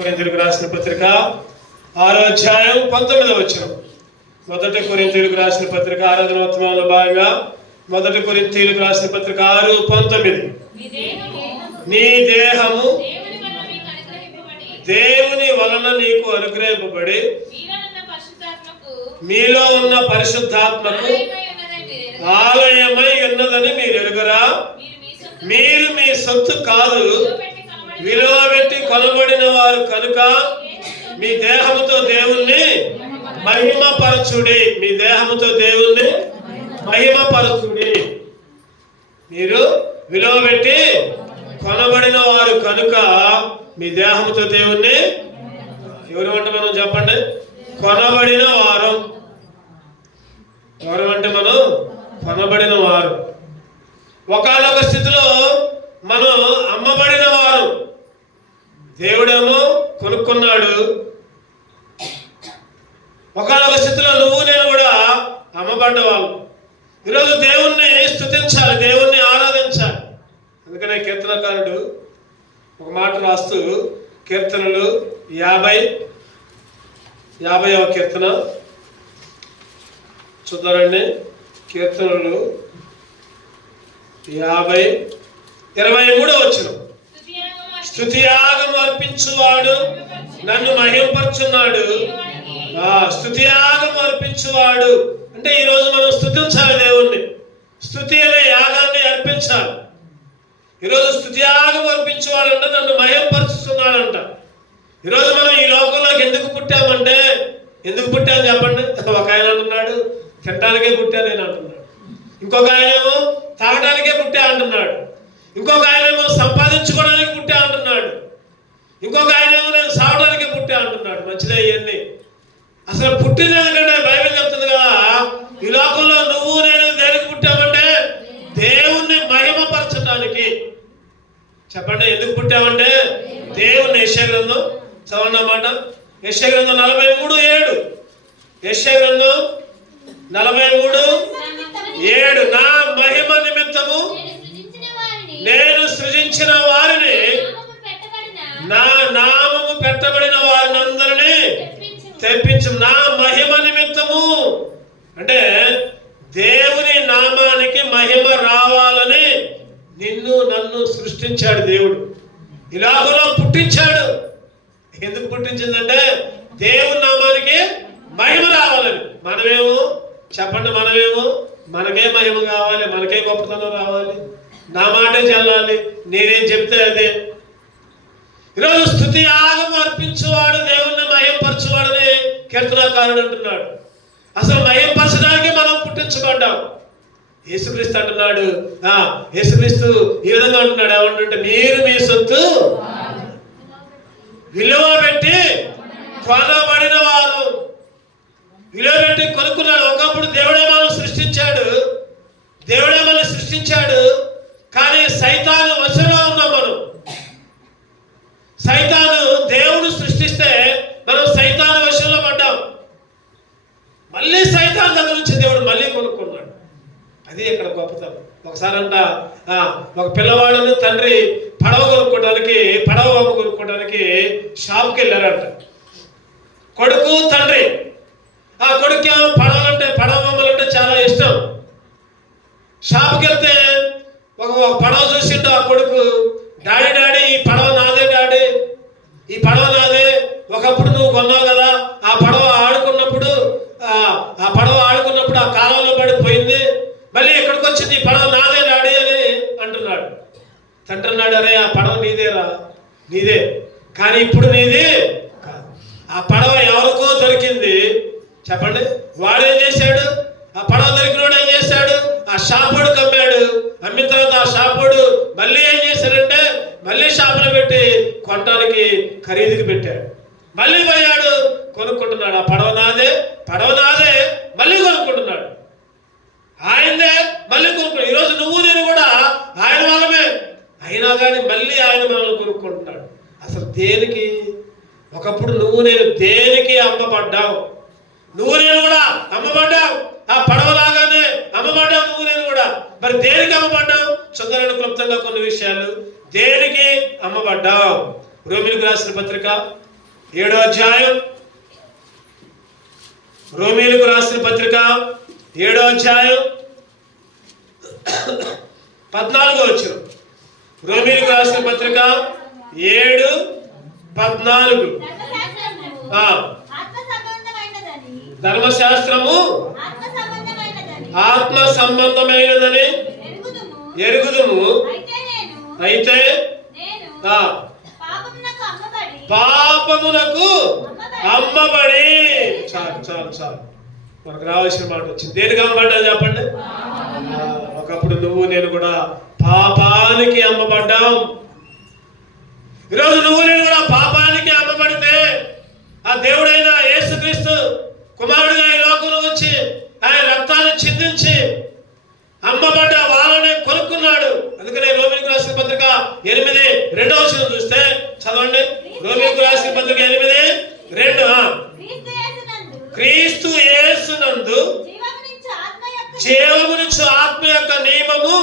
కొరింథీయులకు రాసిన పత్రిక 6వ అధ్యాయం 19వ వచనం. మొదటి కొరింథీయులకు రాసిన పత్రిక ఆరాధనోత్సవంలో భాగంగా మొదటి కొరింథీయులకు రాసిన పత్రిక 6:19. నీ దేహము దేవుని వలన నీకు అనుగ్రహింపబడి మీలో ఉన్న పరిశుద్ధాత్మకు ఆలయమై ఉన్నదని మీరు ఎరుగరా? మీరు మీ సొత్తు కాదు, విలువ పెట్టి కొనబడిన వారు కనుక మీ దేహముతో దేవుణ్ణి మహిమపరచుడి. మీ దేహముతో దేవుణ్ణి మహిమపరచుడి. మీరు విలువ పెట్టి కొనబడిన వారు కనుక మీ దేహముతో దేవుణ్ణి, ఎవరు అంటే మనం చెప్పండి, కొనబడిన వారు. ఎవరు అంటే మనం కొనబడిన వారు. ఒకానొక స్థితిలో మనం అమ్మబడిన వారు. దేవుడేమో కొనుక్కున్నాడు. ఒకానొక స్థితిలో నువ్వు నేను కూడా అమ్మబడ్డవాళ్ళు. ఈరోజు దేవుణ్ణి స్తుతించాలి, దేవుణ్ణి ఆరాధించాలి. అందుకనే కీర్తనకారుడు ఒక మాట రాస్తూ కీర్తనలు 50వ కీర్తన చూద్దారండి. కీర్తనలు 50:23 వచనం. స్తుతియాగం అర్పించువాడు నన్ను మహింపరచున్నాడు. స్తుతియాగం అర్పించువాడు అంటే ఈరోజు మనం స్తుతించాలి దేవుణ్ణి. స్తుతి అనే యాగాన్ని అర్పించాలి. ఈరోజు స్తుతియాగం అర్పించేవాడంట నన్ను మహింపరుస్తున్నాడంట. ఈరోజు మనం ఈ లోకంలోకి ఎందుకు పుట్టామంటే, ఎందుకు పుట్టామని చెప్పండి. ఒక ఆయన అంటున్నాడు తినడానికే పుట్టా నేను అంటున్నాడు. ఇంకొక ఆయనేమో తాగడానికే పుట్టా అంటున్నాడు. ఇంకొక ఆయనేమో సంపాదించుకోవడానికి పుట్టా అంటున్నాడు. ఇంకొక ఆయనేమో నేను సావడానికే పుట్టా అంటున్నాడు. మంచిదే ఇవన్నీ. అసలు పుట్టినకంటే బైబిల్ చెప్తుంది కదా, ఈ లోకంలో నువ్వు నేను దేనికి పుట్టామంటే దేవుణ్ణి మహిమపరచడానికి. చెప్పండి ఎందుకు పుట్టామంటే దేవుణ్ణి. యెషయా గ్రంథం చదవండి అన్నమాట. యెషయా గ్రంథం 43:7. యెషయా గ్రంథం 43:7. నా మహిమ నిమిత్తము నేను సృజించిన వారిని, నా నామము పెట్టబడిన వారినందరినీ తెప్పించు. నా మహిమ నిమిత్తము అంటే దేవుని నామానికి మహిమ రావాలని నిన్ను నన్ను సృష్టించాడు దేవుడు. ఇలాగలో పుట్టించాడు. ఎందుకు పుట్టించిందంటే దేవుని నామానికి మహిమ రావాలని. మనమేమో చెప్పండి, మనమేమో మనకే మహిమ కావాలి, మనకే గొప్పతనం రావాలి, నా మాటే చెల్లాలి, నేనేం చెప్తే అదే. ఈరోజు స్తుతి యాగం అర్పించేవాడు దేవుణ్ణి మహిమపరచువాడని కీర్తనాకారుడు అంటున్నాడు. అసలు మహిమపరచడానికి మనం పుట్టించబడ్డాం. యేసుక్రీస్తు అంటున్నాడు, యేసుక్రీస్తు ఈ విధంగా అంటున్నాడు. ఏమంటుంటే మీరు మీ సొత్తు విలువ పెట్టి కొనబడిన వారు. విలువ పెట్టి కొనుక్కున్నాడు. ఒకప్పుడు దేవుడే మనం సృష్టించాడు, దేవుడే మనం సృష్టించాడు. కానీ సైతాను వశంలో ఉన్నాం మనం. సైతాను దేవుడు సృష్టిస్తే మనం సైతాను వశంలో పడ్డాం. మళ్ళీ సైతాన్ దగ్గర నుంచి దేవుడు మళ్ళీ కొనుక్కున్నాడు. అది ఇక్కడ గొప్పతనం. ఒకసారి అంట ఒక పిల్లవాడిని తండ్రి పడవ కొనుక్కోవడానికి షాప్కి వెళ్ళారంట. కొడుకు తండ్రి. ఆ కొడుకు పడవ బొమ్మలంటే చాలా ఇష్టం. షాప్కి వెళ్తే ఒక పడవ చూసిండు ఆ కొడుకు. డాడీ ఈ పడవ నాదే డాడీ, ఈ పడవ నాదే. ఒకప్పుడు నువ్వు కొన్నావు కదా, ఆ పడవ ఆడుకున్నప్పుడు ఆ కాలంలో పడిపోయింది, మళ్ళీ ఎక్కడికి వచ్చింది, ఈ పడవ నాదే డాడీ అని అంటున్నాడు. తండ్రి అన్నాడు, అరే ఆ పడవ నీదేరా, నీదే, కానీ ఇప్పుడు నీది కాదు. ఆ పడవ ఎవరికో దొరికింది. చెప్పండి, వాడేం చేశాడు? ఆ పడవ దొరికినోడు ఏం చేశాడు? ఆ షాపోడు కమ్మాడు. అమ్మిన తర్వాత ఆ షాపోడు మళ్ళీ ఏం చేశాడంటే మళ్ళీ షాపులో పెట్టి కొనడానికి ఖరీదుకి పెట్టాడు. మళ్ళీ పోయాడు, కొనుక్కుంటున్నాడు. ఆ పడవ నాదే మళ్ళీ కొనుక్కుంటున్నాడు. ఆయనదే మళ్ళీ కొనుక్కున్నాడు. ఈరోజు నువ్వు నేను కూడా ఆయన వాళ్ళమే అయినా కానీ మళ్ళీ ఆయన మనల్ని కొనుక్కుంటున్నాడు. అసలు దేనికి? ఒకప్పుడు నువ్వు నేను దేనికి అమ్మబడ్డావు? నువ్వు నేను కూడా అమ్మబడ్డావు. ఆ పడవలాగానే అమ్మబడ్డావు నువ్వు నేను కూడా. మరి దేనికి అమ్మబడ్డావు? చంద్రుని క్లుప్తంగా కొన్ని విషయాలు. దేనికి అమ్మబడ్డావు? రోమిలకు రాసిన పత్రిక 7వ అధ్యాయం, రోమీయులకు రాసిన పత్రిక 7వ అధ్యాయం 14వ వచనం. రోమీయులకు రాసిన పత్రిక 7:14. ధర్మశాస్త్రము ఆత్మ సంబంధమైనదని ఎరుగుదుము, అయితే పాపమునకు అమ్మబడి. చాలు చాలు చాలు, మనకు రావాల్సిన మాట వచ్చింది. దేనికి అమ్మబడ్డా చెప్పండి? ఒకప్పుడు నువ్వు నేను కూడా పాపానికి అమ్మబడ్డాం. ఈరోజు నువ్వు నేను కూడా పాపానికి అమ్మబడితే ఆ దేవుడైన యేసుక్రీస్తు కుమారుడిగా ఈ లోకంలో వచ్చి ఆయన రక్తాన్ని చిందించి అమ్మబడ్డ వాళ్ళని కొనుక్కున్నాడు. అందుకనే రోమీయులకు రాసిన పత్రిక 8:2 వచనం చూస్తే చదవండి. రోమీయులకు రాసిన పత్రిక 8:2. క్రీస్తు యేసునందు జీవమునిచ్చు ఆత్మ యొక్క నియమము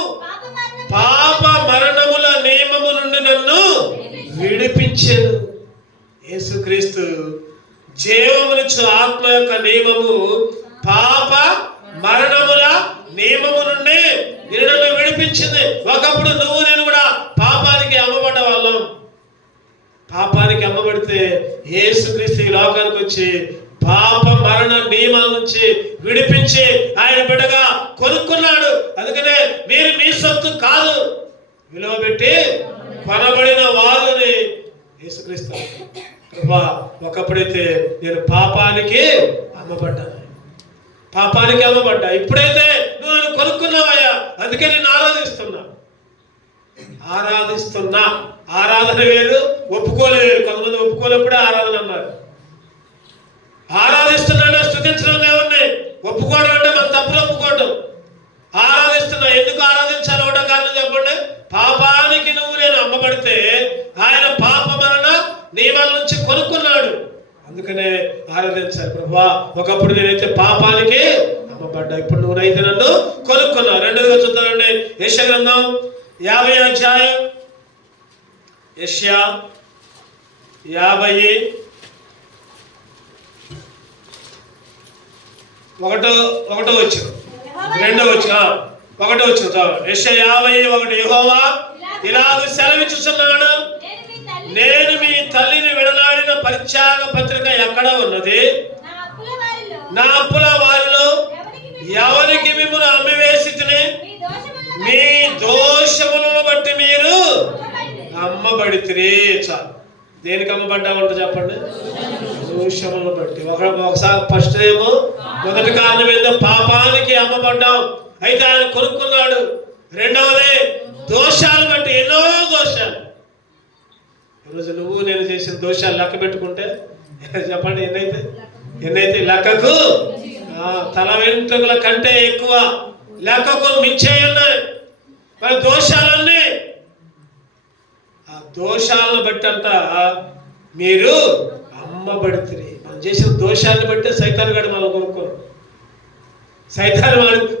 పాప మరణముల నియమము నుండి నన్ను విడిపించెను. యేసుక్రీస్తు జీవమునిచ్చు ఆత్మ యొక్క నియమము పాప మరణముల నియమము నుండి నన్ను విడిపించింది. ఒకప్పుడు నువ్వు నేను కూడా పాపానికి అమ్మబడ్డ వాళ్ళం. పాపానికి అమ్మబడితే యేసుక్రీస్తు ఈ లోకానికి వచ్చి పాప మరణ నియమాల నుంచి విడిపించి ఆయన బిడ్డగా కొనుక్కున్నాడు. అందుకనే మీరు మీ సొత్తు కాదు, విలువ పెట్టి కొనబడిన వాళ్ళని యేసుక్రీస్తు. ఒకప్పుడైతే నేను పాపానికి అమ్మబడ్డాను, పాపానికి అమ్మబడ్డా. ఇప్పుడైతే నువ్వు నన్ను కొనుక్కున్నావయ్యా, అందుకే నేను ఆరాధిస్తున్నా. ఆరాధన వేరు, ఒప్పుకోలు వేరు. కొంతమంది ఒప్పుకోలేప్పుడే ఆరాధన అన్నారు. ఆరాధిస్తున్నాడే స్తుతించడం దేవుణ్ణి, ఒప్పుకోవడం అంటే మన తప్పులు ఒప్పుకోవడం. ఆరాధిస్తున్నా, ఎందుకు ఆరాధించాలి? ఒకటో కారణం చెప్పండి. పాపానికి నువ్వు నేను అమ్మబడితే ఆయన పాప మరణ నియమాల నుంచి కొనుక్కున్నాడు, అందుకనే ఆరాధించాలి. ప్రభువా, ఒకప్పుడు నేనైతే పాపానికి అమ్మబడ్డా, ఇప్పుడు నువ్వునైతే నన్ను కొనుక్కున్నావు. రెండోదిగా చూద్దామండి, యెషయా గ్రంథం 50వ అధ్యాయం, యెషయా 50 ఒకటో వచనం, 2వ వచనం, 1వ వచనం. యెషయా 50:1. యెహోవా ఇలాగ సెలవిచ్చుచున్నాడు, నేను మీ తల్లిని విడనాడిన పరిత్యాగ పత్రిక ఎక్కడ ఉన్నది? నా అప్పుల వారిలో ఎవరికి మిమ్మల్ని అమ్మివేసితిని? మీ దోషములను బట్టి మీరు అమ్మబడితిరి. చాలు. దేనికి అమ్మబడ్డామంట చెప్పండి? దోషములను బట్టి. ఒకసారి ఫస్ట్ ఏమో మొదటి కారణం ఏంటో పాపానికి అమ్మబడ్డాం, అయితే ఆయన కొనుక్కున్నాడు. రెండవది దోషాలు బట్టి, ఎన్నో దోషాలు. ఈరోజు నువ్వు నేను చేసిన దోషాలు లెక్క పెట్టుకుంటే చెప్పండి ఎన్నైతే లెక్కకు తల వెంట్రుకల కంటే ఎక్కువ లెక్కకు మించే ఉన్నాయి మన దోషాలన్నీ. ఆ దోషాలను బట్టి అంట మీరు అమ్మబడితే. మనం చేసిన దోషాన్ని బట్టి సైతాన్ గడు మనం కొనుక్కోను. సైతాన్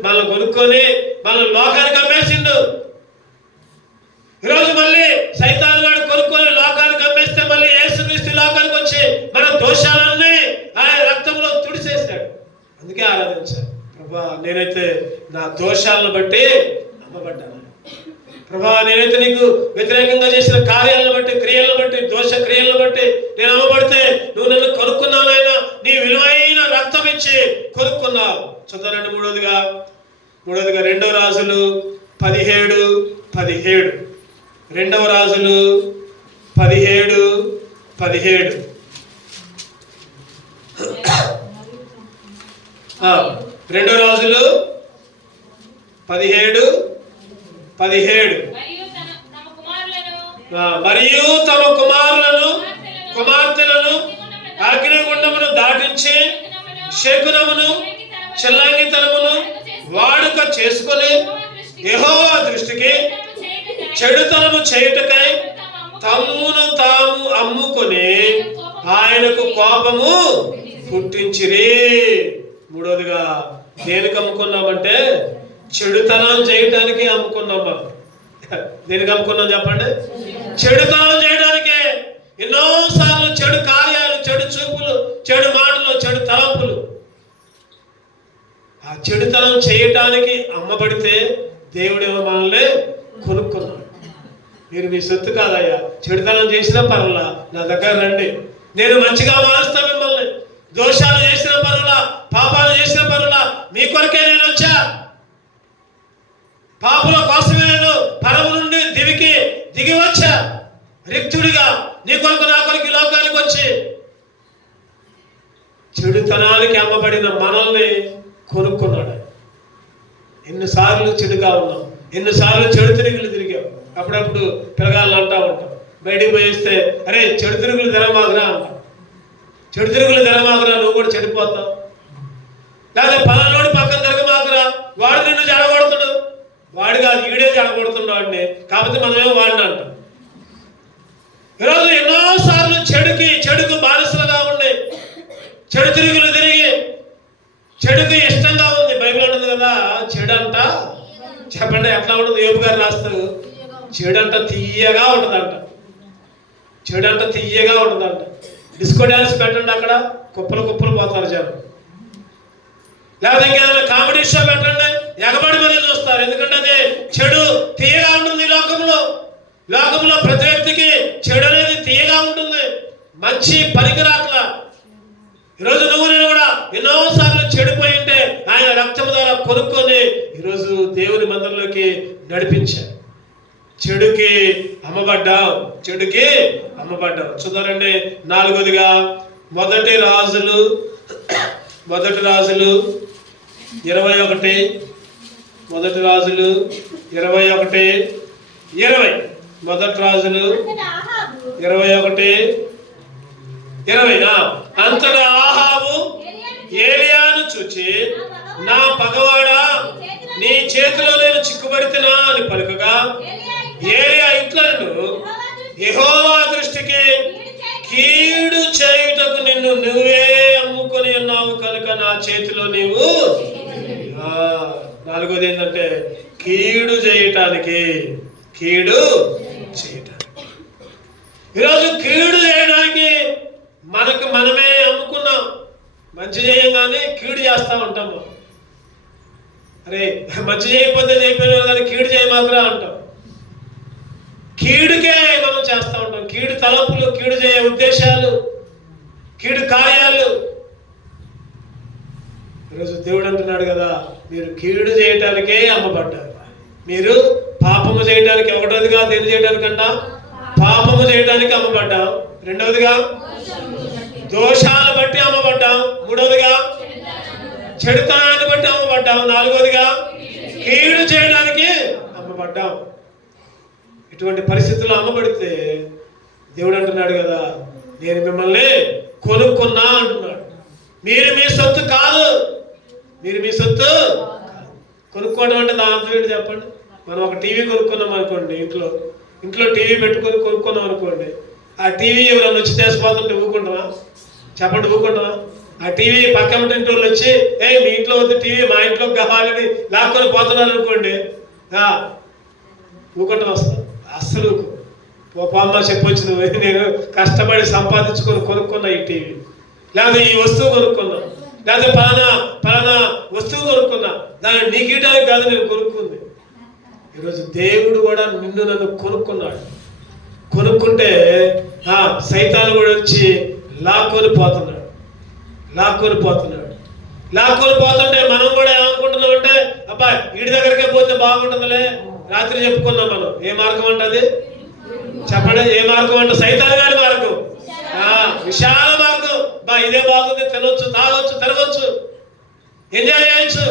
మనం కొనుక్కొని మనం లోకానికి అమ్మేసిండు. ఈరోజు మళ్ళీ సైతాన్ గాడు కొనుక్కొని లోకానికి అమ్మేస్తే మళ్ళీ యేసుక్రీస్తు లోకానికి వచ్చి మన దోషాలన్నీ ఆయన రక్తంలో తుడిచేస్తాడు. అందుకే ఆరాధించాలి. ప్రభా, నేనైతే నా దోషాలను బట్టి అమ్మబడ్డాను. ప్రభా, నేనైతే నీకు వ్యతిరేకంగా చేసిన కార్యాలను బట్టి, క్రియలను బట్టి, దోష క్రియలను బట్టి నేను అమ్మబడితే నువ్వు నన్ను కొనుక్కున్నావు నాయన. నీ విలువైన రక్తం ఇచ్చి కొనుక్కున్నావు. చదవండి. మూడోదిగా 2వ రాజులు 17:17. 2వ రాజులు 17:17. 2వ రాజులు 17:17. మరియు తమ కుమార్తెలను అగ్నిగుండమును దాటించి శకునమును చెల్లంగితనమును వాడుక చేసుకొని యెహోవా దృష్టికి చెడుతనము చేయుటకై తమ్మును తాము అమ్ముకొని ఆయనకు కోపము పుట్టించిరి. మూడోదిగా దేనికి అమ్ముకున్నామంటే చెడుతనం చేయటానికి అమ్ముకున్నాం. మనం దేనికి అమ్ముకున్నాం చెప్పండి? చెడుతనం చేయడానికే. ఎన్నోసార్లు చెడు కార్యాలు చెడుతనం చేయటానికి అమ్మబడితే దేవుడేమో మనల్ని కొనుక్కున్నాడు. మీరు మీ సొత్తు కాదయ్యా, చెడుతనం చేసినా పర్వాలా, నా దగ్గర రండి, నేను మంచిగా మారుస్తా మిమ్మల్ని. దోషాలు చేసిన పర్వాలా, పాపాలు చేసిన పర్వాలా, మీ కొరకే నేను వచ్చా. పాపుల కోసమే నేను పరము నుండి దివికి దిగి వచ్చా, రిక్తుడిగా నీ కొరకు నా కొరకు లోకానికి వచ్చి. చెడుతనానికి అమ్మబడిన మనల్ని కొనుక్కున్నాడు. ఎన్నిసార్లు చెడుగా ఉన్నాం, ఎన్నిసార్లు చెడు తిరుగులు తిరిగాం. అప్పుడప్పుడు పిల్లగాళ్ళు అంటూ ఉంటాం, బయటికి పోయిస్తే అరే చెడు తిరుగులు తెరమాగురా అంటాం. చెడు తిరుగులు తెరమాగురా, నువ్వు కూడా చెడిపోతావు. లేదా పలానోడి పక్కన తిరగమాగురా, వాడు నిన్ను జడగొడుతుడు. వాడు కాదు, ఈడే జడగొడుతున్నాడు వాడిని, కాకపోతే మనమేమో వాడిని అంటాం. ఈరోజు ఎన్నోసార్లు చెడుకు బానిసలుగా ఉండి చెడు తిరుగులు తిరిగి చెడుకు ఇష్టంగా ఉంది. బైబిల్ ఉంటుంది కదా, చెడు అంట చెప్పండి ఎట్లా ఉంటుంది? యోబు గారు రాస్తారు, చెడు అంట తీయగా ఉంటుందంట. చెడు అంట తీయగా ఉంటుందంట. డిస్కో డ్యాన్స్ పెట్టండి, అక్కడ కుప్పలు కుప్పలు పోతారు జనం. లేకపోతే ఇంకేదైనా కామెడీ షో పెట్టండి, ఎగబడి మరీ చూస్తారు. ఎందుకంటే అది చెడు తీయగా ఉంటుంది. లోకంలో ప్రతి వ్యక్తికి చెడు అనేది తీయగా ఉంటుంది, మంచి పనికిరాట్లా. ఈరోజు నువ్వు నేను కూడా ఎన్నోసార్లు చెడిపోయి ఉంటే ఆయన రక్తం ద్వారా కొనుక్కొని ఈరోజు దేవుని మందిరంలోకి నడిపించాడు. చెడుకి అమ్మబడ్డావు. చూద్దారండి, 4వదిగా మొదటి రాజులు 21. మొదటి రాజులు 21:20. మొదటి రాజులు 21:20. అంతటా ఆహాబు ఏలియాను చూచి, నా పగవాడా, నీ చేతిలో నేను చిక్కుబడితేనా అని పలుకగా, ఏలియా ఇట్లను, యెహోవా దృష్టికి కీడు చేయుటకు నిన్ను నువ్వే అమ్ముకొని ఉన్నావు కనుక నా చేతిలో నీవు. 4వది ఏంటంటే కీడు చేయటానికి. ఈరోజు కీడు చేయడానికి మనకు మనమే అమ్ముకున్నాం. మంచి చేయంగానే కీడు చేస్తా ఉంటాము. అరే మంచి చేయకపోతే చేయకపోయినా కానీ కీడు చేయమాకురా అంటాం. కీడుకే మనం చేస్తూ ఉంటాం. కీడు తలపులు, కీడు చేయ ఉద్దేశాలు, కీడు కార్యాలు. ఈరోజు దేవుడు అంటున్నాడు కదా, మీరు కీడు చేయటానికే అమ్మబడ్డారు. మీరు పాపము చేయడానికి, ఒకటోదిగా దేని చేయడానికంట, పాపము చేయడానికి అమ్మబడ్డాం. 2వదిగా దోషాలు బట్టి అమ్మబడ్డాం. 3వదిగా చెడుతనాన్ని బట్టి అమ్మబడ్డాం. 4వదిగా కీడు చేయడానికి అమ్మబడ్డాం. ఇటువంటి పరిస్థితుల్లో అమ్మబడితే దేవుడు అంటున్నాడు కదా, నేను మిమ్మల్ని కొనుక్కున్నా అంటున్నాడు. మీరు మీ సొత్తు కాదు. కొనుక్కోవడం అంటే దాని అర్థం ఏంటి చెప్పండి? మనం ఒక టీవీ కొనుక్కున్నాం అనుకోండి, ఇంట్లో టీవీ పెట్టుకొని కొనుక్కున్నాం అనుకోండి, ఆ టీవీ ఎవరైనా వచ్చి తీసిపోతుంటే ఊరుకుంటామా? చెప్పండి, ఊరుకుంటామా? ఆ టీవీ పక్కన ఇంటి వాళ్ళు వచ్చి మీ ఇంట్లో వద్దు టీవీ, మా ఇంట్లోకి కావాలని లాక్కొని పోతున్నారు అనుకోండి, ఊరుకుంటాం వస్తాం? అస్సలు పోపమ్మ చెప్పొచ్చింది, నేను కష్టపడి సంపాదించుకొని కొనుక్కున్నా ఈ టీవీ, లేకపోతే ఈ వస్తువు కొనుక్కున్నా, లేకపోతే పలానా వస్తువు కొనుక్కున్నా, దాన్ని నీకు ఇవ్వడానికి కాదు నేను కొనుక్కుంది. ఈరోజు దేవుడు కూడా నన్ను కొనుక్కున్నాడు. కొనుక్కుంటే సైతాను కూడా వచ్చి లాక్కొని పోతుంటే మనం కూడా ఏమనుకుంటున్నాం అంటే, అబ్బా వీడి దగ్గరికే పోతే బాగుంటుందిలే. రాత్రి చెప్పుకున్నాం మనం, ఏ మార్గం అంటది చెప్పండి? ఏ మార్గం అంటే సైతాను గారి మార్గం, విశాల మార్గం. ఇదే బాగుంది, తినొచ్చు, తాగొచ్చు, తిరగొచ్చు, ఎంజాయ్ చేయొచ్చు,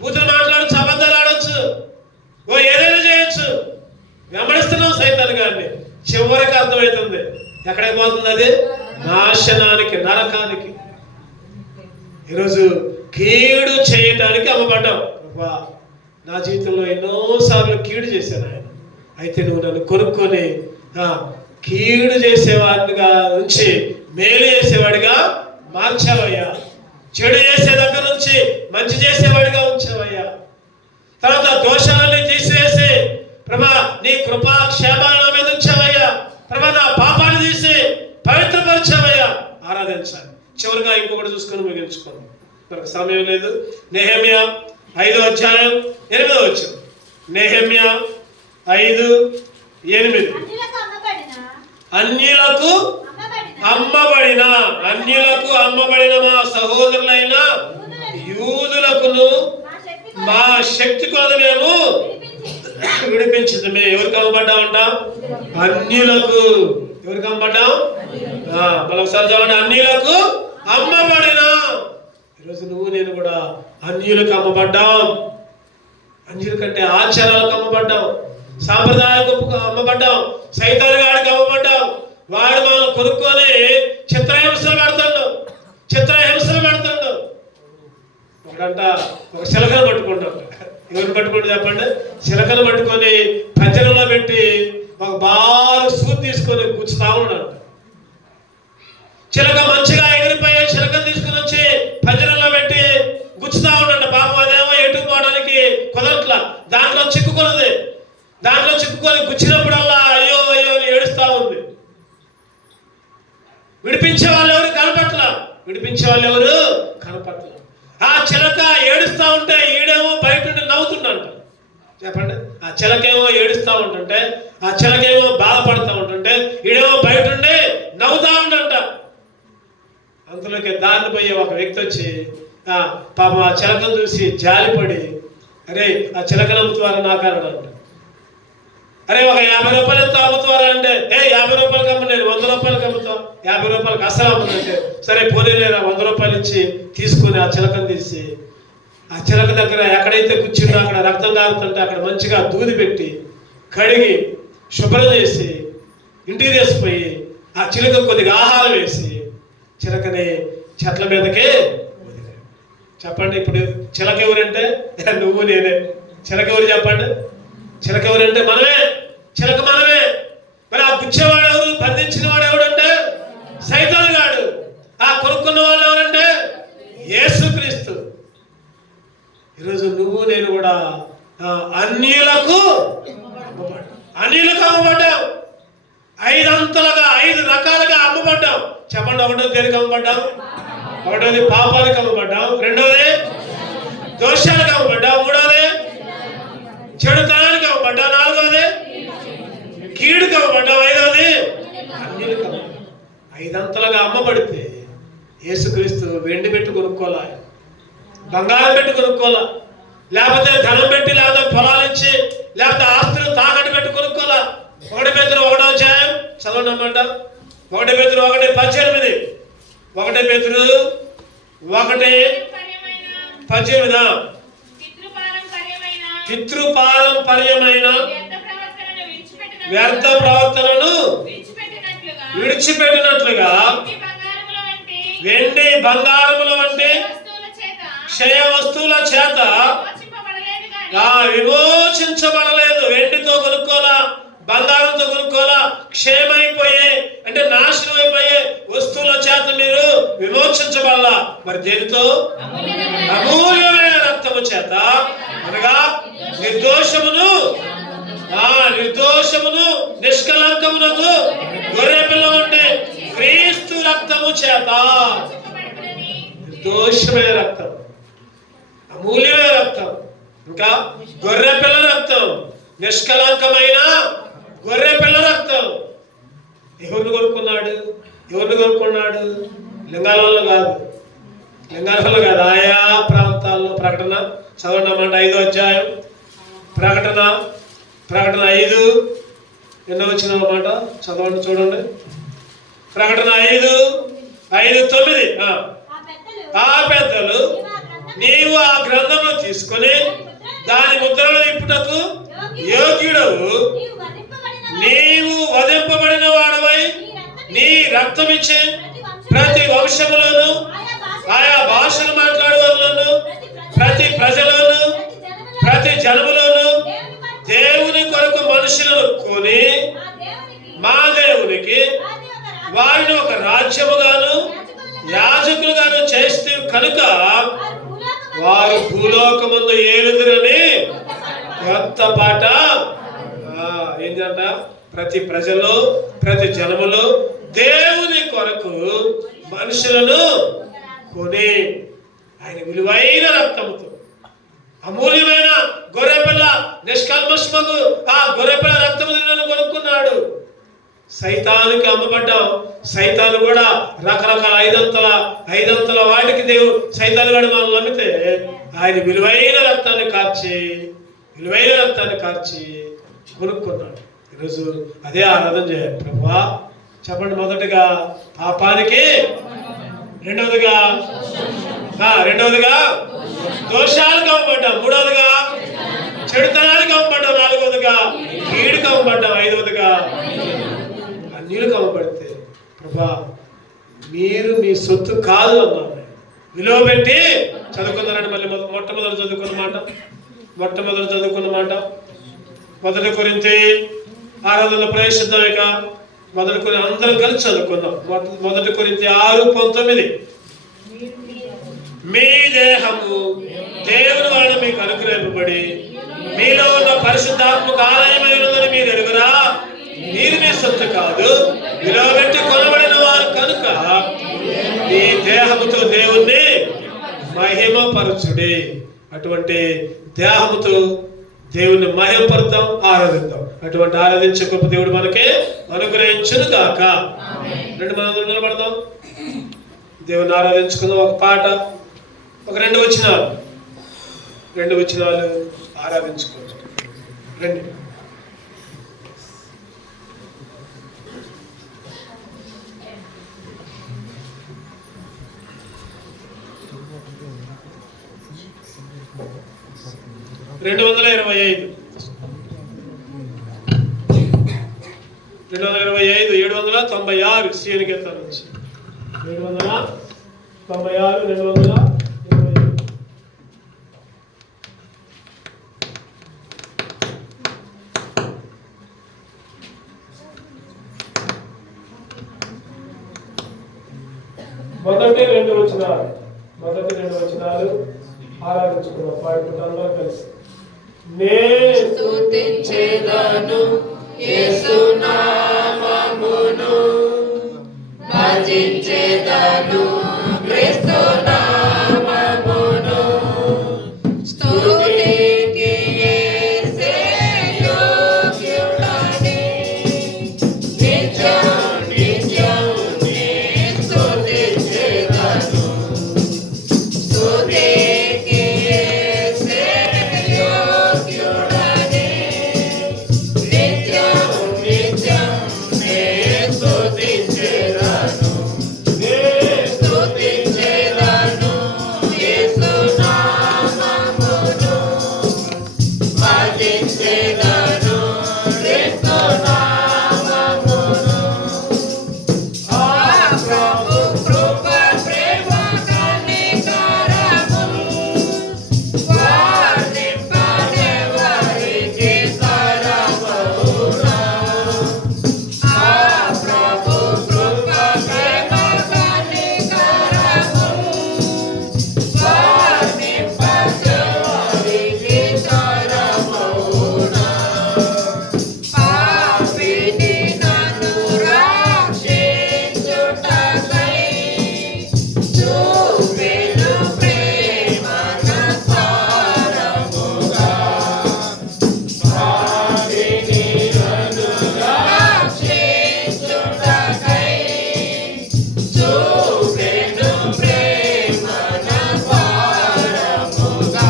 బూతులు మాట్లాడచ్చు, అబద్ధాలు ఆడొచ్చు, ఏదైనా చేయొచ్చు. వెంబడిస్తున్నాం సైతాను గారిని. చివరికి అర్థమవుతుంది ఎక్కడికి పోతుంది అది? నాశనానికి, నరకానికి. ఈరోజు కీడు చేయటానికి అమ్మబడ్డాం. నా జీవితంలో ఎన్నోసార్లు కీడు చేశాను ఆయన, అయితే నువ్వు నన్ను కొనుక్కొని కీడు చేసేవాడిగా నుంచి మేలు చేసేవాడిగా మార్చావయ్యా. చెడు చేసే దగ్గర నుంచి మంచి చేసేవాడిగా ఉంచావయ్యా. తర్వాత దోషాలని తీసివేసి ప్రభా నీ కృపా క్షేమాల మీద ఉంచావయ్యా. ప్రభా నా పాపాన్ని తీసి పవిత్రపరిచావయ్యా. ఆరాధించాలి. చివరిగా ఇంకొకటి చూసుకొని ముగించుకోండి, మనకు సమయం లేదు. నెహెమ్యా 5వ అధ్యాయం 8వ వచనం. నెహెమ్యా 5:8. అన్యులకు అమ్మబడిన మా సహోదరులైన యూదులకును మా శక్తి కొలది మేము విడిపించింది. ఎవరికి అమ్మబడ్డామంట? అన్యులకు. ఎవరికి అమ్మబడ్డాం? మరొకసారి చదవండి. అన్యులకు అమ్మబడిన. ఈరోజు నువ్వు నేను కూడా అన్యులకు అమ్మబడ్డాం. అన్యుల కంటే ఆచారాలకు అమ్మబడ్డాం, సాంప్రదాయాలకు అమ్మబడ్డాం, సైతాన్ గాడికి అమ్మబడ్డాం. వాడు మనం కొనుక్కొని చిత్రహింసలు పెడుతుండు. ఒకడంట ఒక చిలకను పట్టుకుంటాం. ఎవరిని పట్టుకుంటూ చెప్పండి? చిలకను పట్టుకొని పంజరంలో పెట్టి ఒక బాగా సూది తీసుకొని కూర్చుతా ఉన్నాడు. చిలక మంచిగా ఎగిరిపోయే చిలకను తీసుకుని వచ్చి పంజరంలో పెట్టి గుచ్చుతా ఉన్నాడు. పాపం అదేమో ఎటు పోవడానికి కుదరట్లా. దాంట్లో చిక్కుకొని గుచ్చినప్పుడల్లా అయ్యో అయ్యో అని ఏడుస్తా ఉంది. విడిపించే వాళ్ళు ఎవరు కనపట్ల. ఆ చిలక ఏడుస్తా ఉంటే ఈడేమో బయట నవ్వుతుండంట. చెప్పండి. ఆ చిలకేమో ఏడుస్తా ఉంటుంటే, ఆ చిలకేమో బాధపడుతూ ఉంటుంటే ఈడేమో బయట నవ్వుతా ఉండంట. అంతలోకి దారిని పోయే ఒక వ్యక్తి వచ్చి పాపం ఆ చిలకను చూసి జాలిపడి, అరే ఆ చిలకను అమ్ముతారా నాకన్నాడు అంట. అరే ఒక 50 రూపాయలు ఎంత అమ్ముతారా అంటే, 50 రూపాయలకి అమ్మ, నేను 100 రూపాయలకి అమ్ముతావు. 50 రూపాయలకి అసలు అమ్ముతుంటే, సరే పోనీలేరా 100 రూపాయలు ఇచ్చి తీసుకొని ఆ చిలకను తీసి ఆ చిలక దగ్గర ఎక్కడైతే కూర్చుందో అక్కడ రక్తం కారుతుంటే అక్కడ మంచిగా దూది పెట్టి కడిగి శుభ్రం చేసి ఇంటికి తీసుకుపోయి ఆ చిలక కొద్దిగా ఆహారం వేసి చిలకని చెట్ల మీదకే వదిలేడు. చెప్పండి. ఇప్పుడు చిలక ఎవరంటే నువ్వు నేనే. చిలక ఎవరు చెప్పండి? చిలక ఎవరంటే మనమే. చిలక మనమే. మరి ఆ గుచ్చేవాడు ఎవరు? బంధించిన వాడు ఎవడంటే సైతాను గాడు. ఆ కొనుక్కున్న వాళ్ళు ఎవరంటే యేసుక్రీస్తు. ఈరోజు నువ్వు నేను కూడా అన్యులకు అమ్మబడ్డాం. 5 అంతలుగా 5 రకాలుగా అమ్మబడ్డాం. చెప్పండి. ఒకటోది దేనికి అమ్మబడ్డాం? ఒకటోది పాపాలకు అమ్మబడ్డాం. రెండోది దోషాలకు అమ్మబడ్డాం. మూడోది చెడుతనానికి అమ్మబడ్డాం. నాలుగోది కీడుకు అమ్మబడ్డాం. ఐదోది అన్యులకు అమ్మబడ్డాం. 5 అంతలుగా అమ్మబడితే యేసుక్రీస్తు వెండి పెట్టి కొనుక్కోలే, బంగారం పెట్టి కొనుక్కోలే, లేకపోతే ధనం పెట్టి, లేకపోతే పొలాలు ఇచ్చి, లేకపోతే ఆస్తులు తాకట్టు పెట్టి కొనుక్కోలే. 1 పేతురు 1వ అధ్యాయం చదవండి అన్నమాట. 1 పేతురు 1:18. 1 పేతురు 1:18. పితృపారంపర్యమైన వ్యర్థ ప్రవర్తనను విడిచిపెట్టినట్లుగా వెండి బంగారముల వంటి క్షయ వస్తువుల చేత విమోచించబడలేదు. వెండితో కొనుక్కోలా, బంగారంతో కొనుక్కోలా, క్షయమైపోయే అంటే నాశనం అయిపోయే వస్తువుల చేత మీరు విమోచించబడాలా. మరి దేనితో? అమూల్యమైన రక్తము చేత, అనగా నిర్దోషమును నిష్కలంకమునకు గొర్రె పిల్ల ఉండి క్రీస్తు రక్తము చేత. నిర్దోషమైన రక్తం, అమూల్యమైన రక్తం, ఇంకా గొర్రె పిల్ల రక్తం, నిష్కలంకమైన గొర్రె పిల్ల రక్తం. ఎవరిని కొనుక్కున్నాడు? లింగాల వల్ల కాదు. ఆయా ప్రాంతాల్లో. ప్రకటన చదవండి అన్నమాట. 5వ అధ్యాయం ప్రకటన 5 ఎన్నో వచ్చిన అన్నమాట. చదవండి, చూడండి. ప్రకటన 5:9. ఆ పెద్దలు నీవు ఆ గ్రంథంలో తీసుకొని దాని ముద్రలు ఇప్పుటకు యోగ్యుడవు, నీవు వధింపబడిన వాడవై నీ రక్తమిచ్చే ప్రతి వంశములోను, ఆయా భాషలు మాట్లాడే వాళ్ళను, ప్రతి ప్రజలను, ప్రతి జనములను దేవుని కొరకు మనుషులను కొని మా దేవునికి వారిని ఒక రాజ్యముగాను యాజకులుగాను చేస్తే కనుక వారు భూలోకమందు ఏలుదురని కొత్త పాట. ఏంటంట? ప్రతి ప్రజలు, ప్రతి జనములు దేవుని కొరకు మనుషులను కొని ఆయన విలువైన రక్తముతో, అమూల్యమైన గొర్రెపిల్ల నిష్కల్మషమగు ఆ గొర్రెపిల్ల రక్తము నన్ను కొనుక్కున్నాడు. సైతానికి అమ్మబడ్డాం. సైతాను కూడా రకరకాల ఐదంతల వాటికి దేవుడు సైతాను కూడా మనం నమ్మితే ఆయన విలువైన రక్తాన్ని కార్చి కొనుక్కున్నాడు. ఈరోజు అదే ఆరాధన చేయాలి. ప్రభువా చెప్పండి. మొదటిగా పాపానికి, రెండవదిగా దోషాలకు అమ్మబడ్డాం, మూడవదిగా చెడుతనానికి అమ్మబడ్డాం, నాలుగవదిగా కీడుకు అమ్మబడ్డాం, ఐదవదిగా అన్యులకు అమ్మబడితే ప్రభా మీరు మీ సొత్తు కాదు అన్నారు. విలువ పెట్టి చదువుకుందారండి. మళ్ళీ మొట్టమొదటి చదువుకున్న మాట 1 కొరింథీ ఆరాధనలో ప్రవేశిద్దాం. ఇక 1 కొరింథీ అందరం కలిసి చదువుకుందాం. 1 కొరింథీ 6:19 మీ దేహము దేవుని వలన మీకు అనుగ్రహింపబడి మీలో ఉన్న పరిశుద్ధాత్మక ఆలయమైనదని మీరు ఎరుగురా. మీరు మీ సొత్తు కాదు, విలువ పెట్టి కొనబడిన వారు కనుక ఈ దేహముతో దేవుణ్ణి మహిమపరచుడి. అటువంటి దేహముతో దేవుణ్ణి మహిమపడతాం, ఆరాధిద్దాం. అటువంటి ఆరాధించే గొప్ప దేవుడు మనకి అనుగ్రహించును గాక. 2 మంది నిలబడదాం, దేవుని ఆరాధించుకుందాం. ఒక పాట, ఒక 2 వచనాలు ఆరాధించుకోవచ్చు. రండి. రెండు 225 796 సీనికేత నుంచి 796 225. మొదటి 2 వచనాలు ఆరాధించుకున్నాం. పాడుకుంటూ అందరూ కలిసి. నే స్తుతించెదను యేసు నామమును, భజించెదను క్రీస్తు నామమును. స్తుతికి యేసే యోగ్యుడని నిత్యం నే స్తుతించెదను. స్తుతికి యేసే యోగ్యుడని నిత్యం నే స్తుతించెదను. స్తుతించెదను యేసు నామమును, భజించెదను క్రీస్తు నామమును. ఆ ప్రభు కృప ప్రేమ కనికరములు వర్ణింపనెవరికి తరమౌనా. ఆ ప్రభు కృప ప్రేమ కనికరములు వర్ణింపనెవరికి తరమౌనా. పాపిని నన్ను రక్షించుటకై చూపెను ప్రేమను సారముగా. పాపిని నన్ను రక్షించుటకై చూపెను ప్రేమను సారముగా.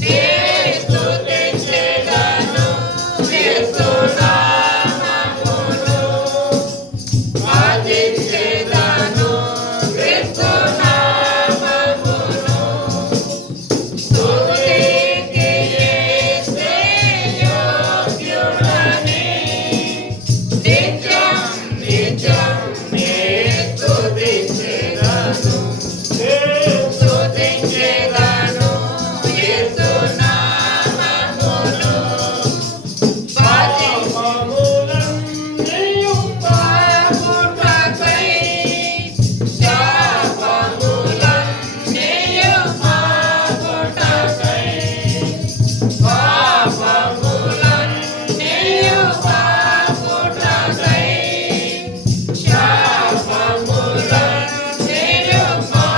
నే స్తుతించెదను యేసు నామమును, భజించెదను క్రీస్తు నామమును. స్తుతికి యేసే యోగ్యుడని నిత్యం నే స్తుతించెదను. స్తుతించెదను యేసు నామమును, భజించెదను పాపుటకై శాపములన్నీయు పాపుటకై. పాపములన్నీయు పాపుటకై శాపములన్నీయు పాపుటకై.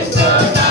యేసు